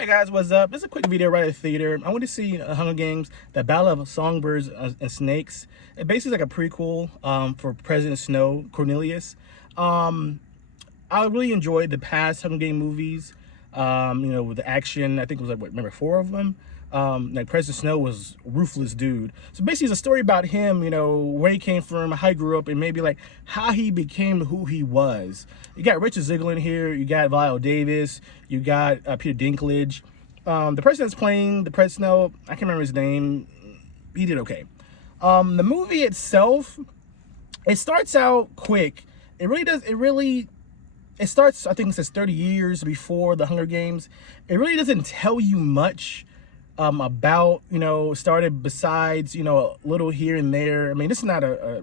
Hey guys, what's up? This is a quick video right at the theater. I went to see Hunger Games, the Ballad of Songbirds and Snakes. It basically like a prequel for President Snow, Cornelius. I really enjoyed the past Hunger Game movies. With the action, I think it was like, remember, 4 of them? Like President Snow was a ruthless dude. So basically it's a story about him, where he came from, how he grew up, and maybe like how he became who he was. You got Richard Ziegler in here, you got Viola Davis, you got Peter Dinklage. The person that's playing the President Snow, I can't remember his name, he did okay. The movie itself, it starts out quick. It starts, I think it says 30 years before the Hunger Games. It really doesn't tell you much about, started besides, a little here and there. I mean, this is not a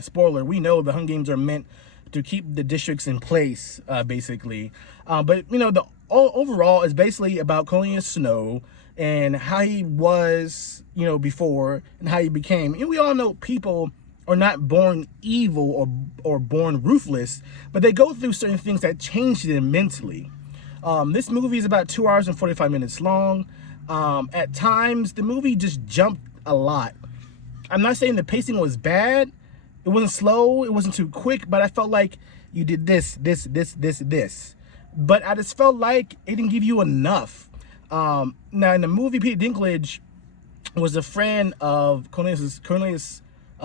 spoiler. We know the Hunger Games are meant to keep the districts in place, basically. But, the overall is basically about Coriolanus Snow and how he was, before and how he became. And we all know people are not born evil or born ruthless, but they go through certain things that change them mentally. This movie is about 2 hours and 45 minutes long. At times, the movie just jumped a lot. I'm not saying the pacing was bad. It wasn't slow. It wasn't too quick, but I felt like you did this. But I just felt like it didn't give you enough. Now, in the movie, Peter Dinklage was a friend of Cornelius'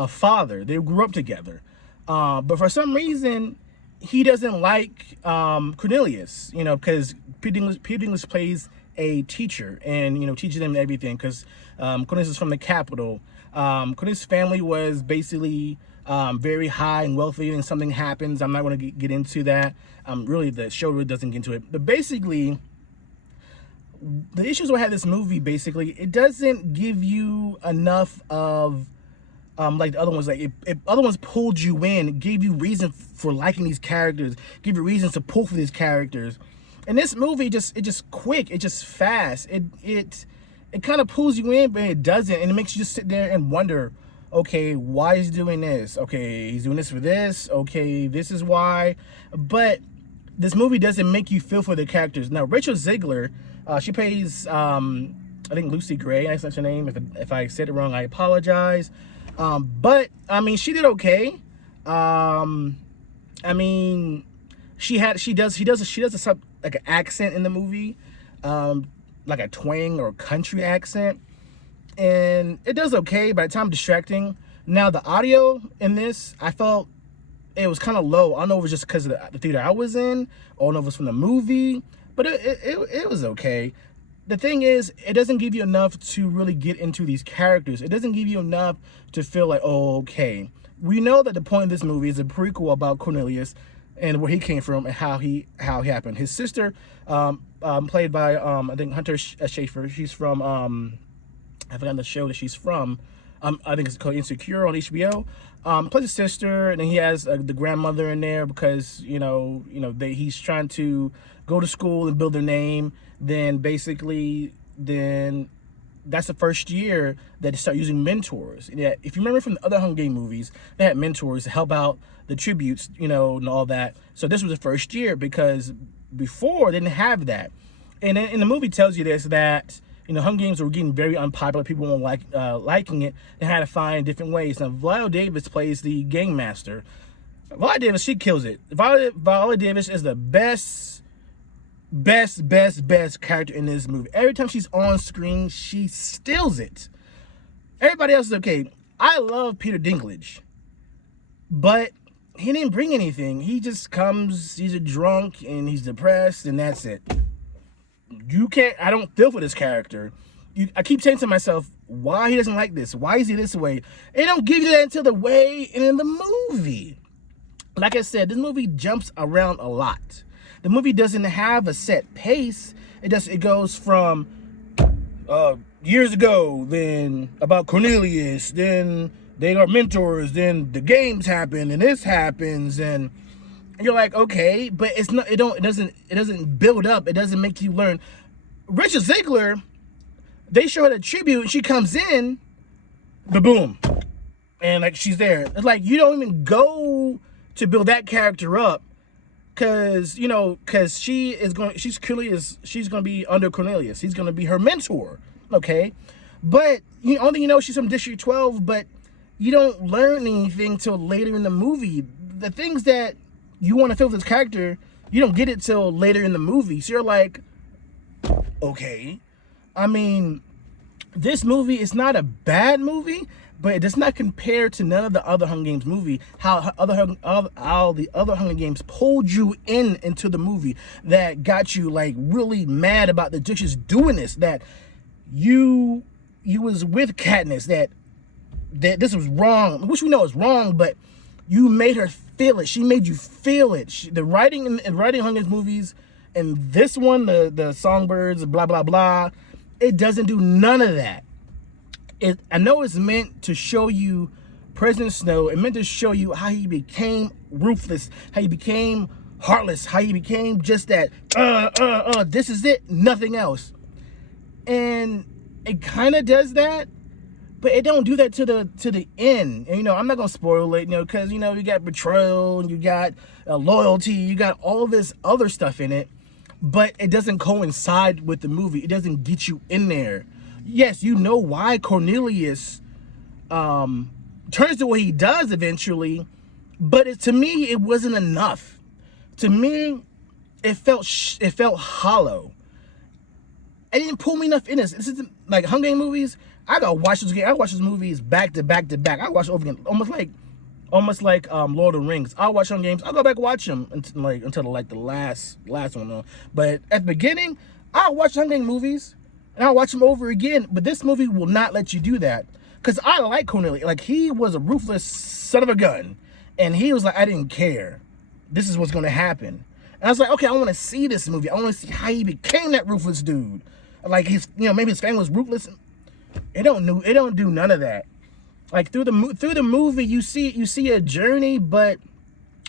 father. They grew up together. But for some reason, he doesn't like Cornelius, because Peter Dinklage plays a teacher and, teaches them everything, because Cornelius is from the capital. Cornelius' family was basically very high and wealthy, and something happens. I'm not going to get into that. Really, the show really doesn't get into it. But basically, the issues we had this movie, basically, it doesn't give you enough of like the other ones. Like if other ones pulled you in, gave you reason for liking these characters, give you reasons to pull for these characters. And this movie it's just quick, it's just fast. It kind of pulls you in, but it doesn't, and it makes you just sit there and wonder, okay, why is he doing this? Okay, he's doing this for this. Okay, this is why. But this movie doesn't make you feel for the characters. Now, Rachel Ziegler, she plays I think Lucy Gray. That's her name. If I said it wrong, I apologize. But I mean, she did okay. I mean, she does like an accent in the movie, like a twang or country accent, and it does okay, but at times distracting. Now the audio in this, I felt it was kind of low. I don't know if it was just because of the theater I was in, or I don't know if it was from the movie, but it was okay. The thing is, it doesn't give you enough to really get into these characters. It doesn't give you enough to feel like, oh, okay. We know that the point of this movie is a prequel about Cornelius and where he came from and how he happened. His sister, played by I think Hunter Schafer. She's from I forgot the show that she's from. I think it's called Insecure on HBO. Plays his sister, and then he has the grandmother in there because he's trying to go to school and build their name. Then basically, that's the first year that they start using mentors. Yeah, if you remember from the other Hunger Games movies, they had mentors to help out the tributes, and all that. So this was the first year, because before they didn't have that. And in the movie tells you this, that Hunger Games were getting very unpopular. People weren't liking it. They had to find different ways. Now, Viola Davis plays the gang master. Viola Davis, she kills it. Viola Davis is the best character in this movie. Every time she's on screen, she steals it. Everybody else is okay. I love Peter Dinklage, but he didn't bring anything. He just comes, he's a drunk, and he's depressed, and that's it. I don't feel for this character. I keep saying to myself, why he doesn't like this? Why is he this way? They don't give you that until the way in the movie. Like I said, this movie jumps around a lot. The movie doesn't have a set pace. It goes from years ago, then about Cornelius, then they are mentors, then the games happen, and this happens, and you're like, okay, but it doesn't build up. It doesn't make you learn. Richard Ziegler, they show her a tribute, and she comes in, boom, and like she's there. It's like you don't even go to build that character up. Because, you know, because she's going to be under Cornelius. He's going to be her mentor, okay? But, you only thing you know, she's from District 12, but you don't learn anything till later in the movie. The things that you want to feel with this character, you don't get it till later in the movie. So you're like, okay. I mean, this movie is not a bad movie, but it does not compare to none of the other Hunger Games movie. How the other Hunger Games pulled you into the movie, that got you like really mad about the Egyptians doing this. That you was with Katniss. That this was wrong, which we know is wrong, but you made her feel it. She made you feel it. The writing in writing Hunger Games movies, and this one, the Songbirds, blah blah blah, it doesn't do none of that. I know it's meant to show you President Snow. It meant to show you how he became ruthless, how he became heartless, how he became just that, this is it, nothing else. And it kind of does that, but it don't do that to the end. And, you know, I'm not gonna spoil it, you know, because, you know, you got betrayal and you got loyalty, you got all this other stuff in it, but it doesn't coincide with the movie. It doesn't get you in there. Yes, you know why Cornelius turns the way he does eventually, but to me, it wasn't enough. To me, it felt hollow. It didn't pull me enough in this. This isn't like Hunger Games movies. I gotta watch this again. I watch those movies back to back to back. I watch it over again, almost like Lord of the Rings. I'll watch Hunger Games. I'll go back and watch them until the last one. But at the beginning, I'll watch Hunger Games movies and I'll watch them over again. But this movie will not let you do that, because I like Cornelius. Like, he was a ruthless son of a gun, and he was like, I didn't care. This is what's gonna happen. And I was like, okay, I want to see this movie. I want to see how he became that ruthless dude. Like, maybe his family was ruthless. It don't do none of that. Like, through the movie, you see a journey, but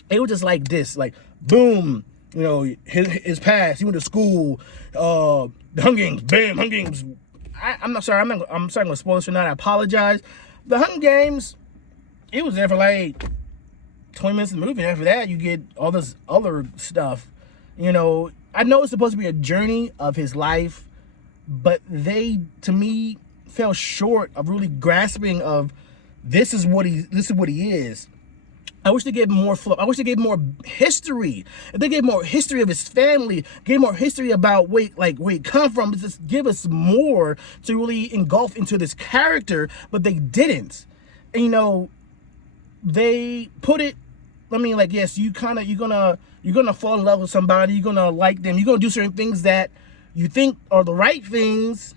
it was just like this, like, boom, you know, his past. He went to school. The Hunger Games, bam, Hunger Games. I'm sorry, I'm sorry, I'm gonna spoil this or not. I apologize. The Hunger Games, it was there for like 20 minutes of the movie, and after that, you get all this other stuff. You know, I know it's supposed to be a journey of his life, but they, to me, fell short of really grasping of this is what he is. I wish they gave more flow. I wish they gave more history. If they gave more history of his family, gave more history about where he come from, just give us more to really engulf into this character, but they didn't. And, you know, they put it, I mean, like, yes, you're gonna fall in love with somebody, you're gonna like them, you're gonna do certain things that you think are the right things,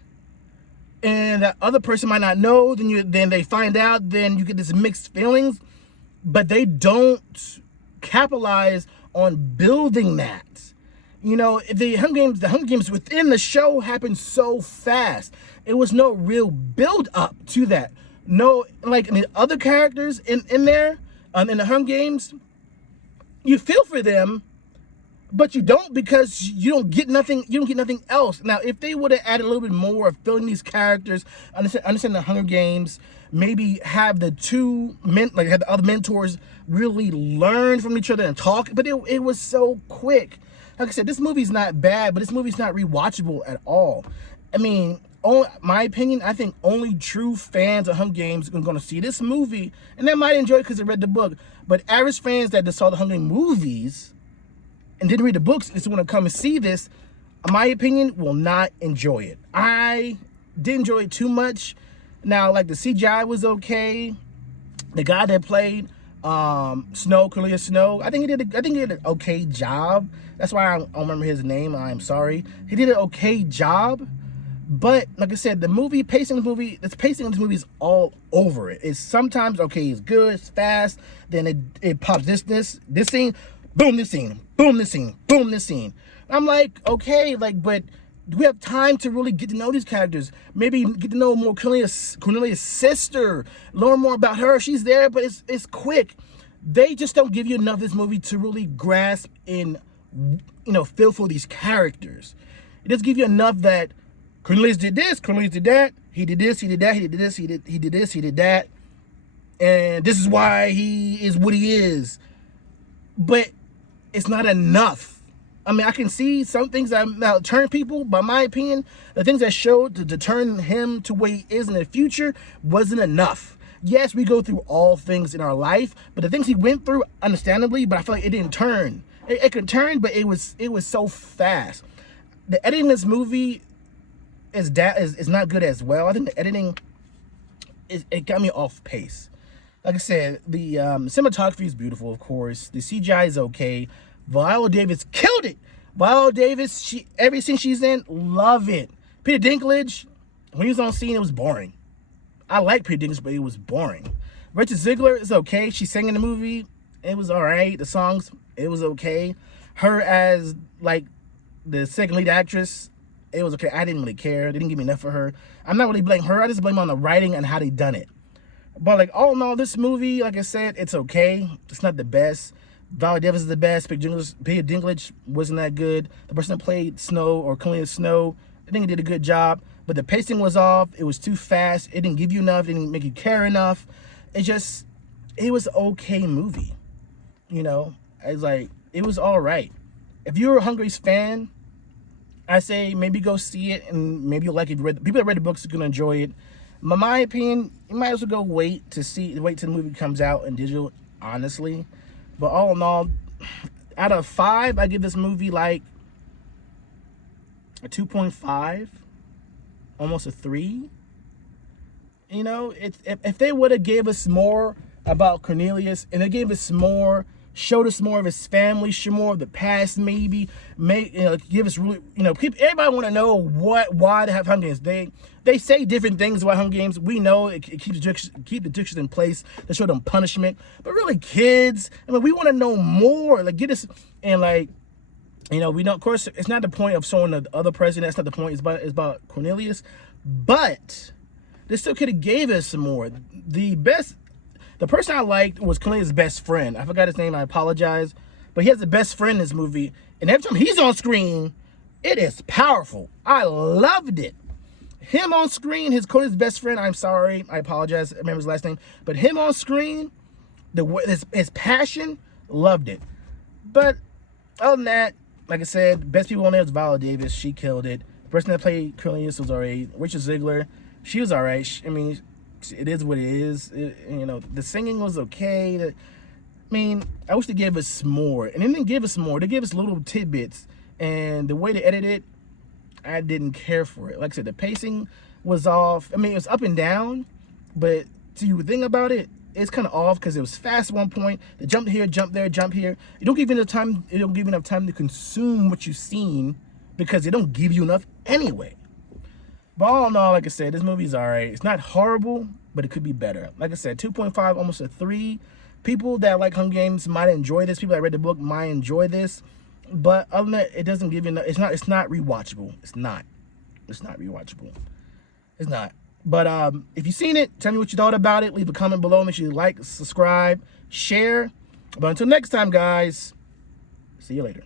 and that other person might not know, then they find out, then you get this mixed feelings, but they don't capitalize on building that. You know, the Hunger Games within the show happened so fast. It was no real build up to that. No, like, the other characters in there, in the Hunger Games, you feel for them, but you don't, because you don't get nothing. You don't get nothing else. Now, if they would have added a little bit more of filling these characters, understand the Hunger Games, maybe have the have the other mentors really learn from each other and talk. But it was so quick. Like I said, this movie's not bad, but this movie's not rewatchable at all. I mean, my opinion, I think only true fans of Hunger Games are going to see this movie, and they might enjoy it because they read the book. But average fans that just saw the Hunger Games movies and didn't read the books, just want to come and see this, in my opinion, will not enjoy it. I didn't enjoy it too much. Now, like, the CGI was okay. The guy that played Coriolanus Snow, I think he did an okay job. That's why I don't remember his name. I'm sorry. He did an okay job. But like I said, the pacing of this movie is all over it. It's sometimes okay, it's good, it's fast, then it pops this scene, boom, this scene, boom, this scene, boom, this scene. I'm like, okay, like, but do we have time to really get to know these characters? Maybe get to know more Cornelius' sister, learn more about her. She's there, but it's quick. They just don't give you enough of this movie to really grasp and, you know, feel for these characters. It doesn't give you enough that Cornelius did this, Cornelius did that, he did this, he did that, he did this, he did this, he did that, and this is why he is what he is. But it's not enough. I mean, I can see some things that turn people, but in my opinion, the things that showed to turn him to where he is in the future wasn't enough. Yes, we go through all things in our life, but the things he went through, understandably, but I feel like it didn't turn. It could turn, but it was so fast. The editing in this movie is not good as well. I think the editing it got me off pace. Like I said, the cinematography is beautiful, of course. The CGI is okay. Viola Davis killed it. Viola Davis, every scene she's in, love it. Peter Dinklage, when he was on scene, it was boring. I like Peter Dinklage, but it was boring. Rachel Ziegler is okay. She sang in the movie. It was all right. The songs, it was okay. Her as, like, the second lead actress, it was okay. I didn't really care. They didn't give me enough for her. I'm not really blaming her. I just blame on the writing and how they done it. But, like, all in all, this movie, like I said, it's okay. It's not the best. Viola Davis is the best. Peter Dinklage wasn't that good. The person that played Snow, or Coriolanus Snow, I think he did a good job. But the pacing was off. It was too fast. It didn't give you enough. It didn't make you care enough. It was an okay movie. You know? It's like, it was all right. If you're a Hunger Games fan, I say maybe go see it, and maybe you'll like it. People that read the books are going to enjoy it. In my opinion, you might as well go wait till the movie comes out in digital, honestly. But all in all, out of 5, I give this movie like a 2.5, almost a 3. You know, if they would have gave us more about Cornelius, and they gave us more, showed us more of his family, show more of the past, maybe, give us really, everybody want to know why they have Hunger Games. They say different things about Hunger Games. We know it keeps the dictions in place to show them punishment, but really, kids, I mean, we want to know more. Like, get us, and like, we know, of course, it's not the point of showing the other president. That's not the point. It's about Cornelius, but they still could have gave us some more. The person I liked was Cornelius' best friend. I forgot his name. I apologize. But he has the best friend in this movie. And every time he's on screen, it is powerful. I loved it. Him on screen, Cornelius' best friend, I'm sorry. I apologize. I remember his last name. But him on screen, his passion, loved it. But other than that, like I said, best people on there was Viola Davis. She killed it. The person that played Cornelius was all right. Rachel Ziegler, she was all right. I mean, it is what it is. The singing was okay. I wish they gave us more. And they didn't give us more. They gave us little tidbits. And the way they edited it, I didn't care for it. Like I said, the pacing was off. It was up and down. But to you think about it, it's kind of off because it was fast at one point. They jumped here, jump there, jump here. It don't give you enough time. It don't give you enough time to consume what you've seen because they don't give you enough anyway. But all in all, like I said, this movie's all right. It's not horrible, but it could be better. Like I said, 2.5, almost a 3. People that like Hunger Games might enjoy this. People that read the book might enjoy this. But other than that, it doesn't give you enough. It's not rewatchable. It's not rewatchable. It's not. But if you've seen it, tell me what you thought about it. Leave a comment below. Make sure you like, subscribe, share. But until next time, guys, see you later.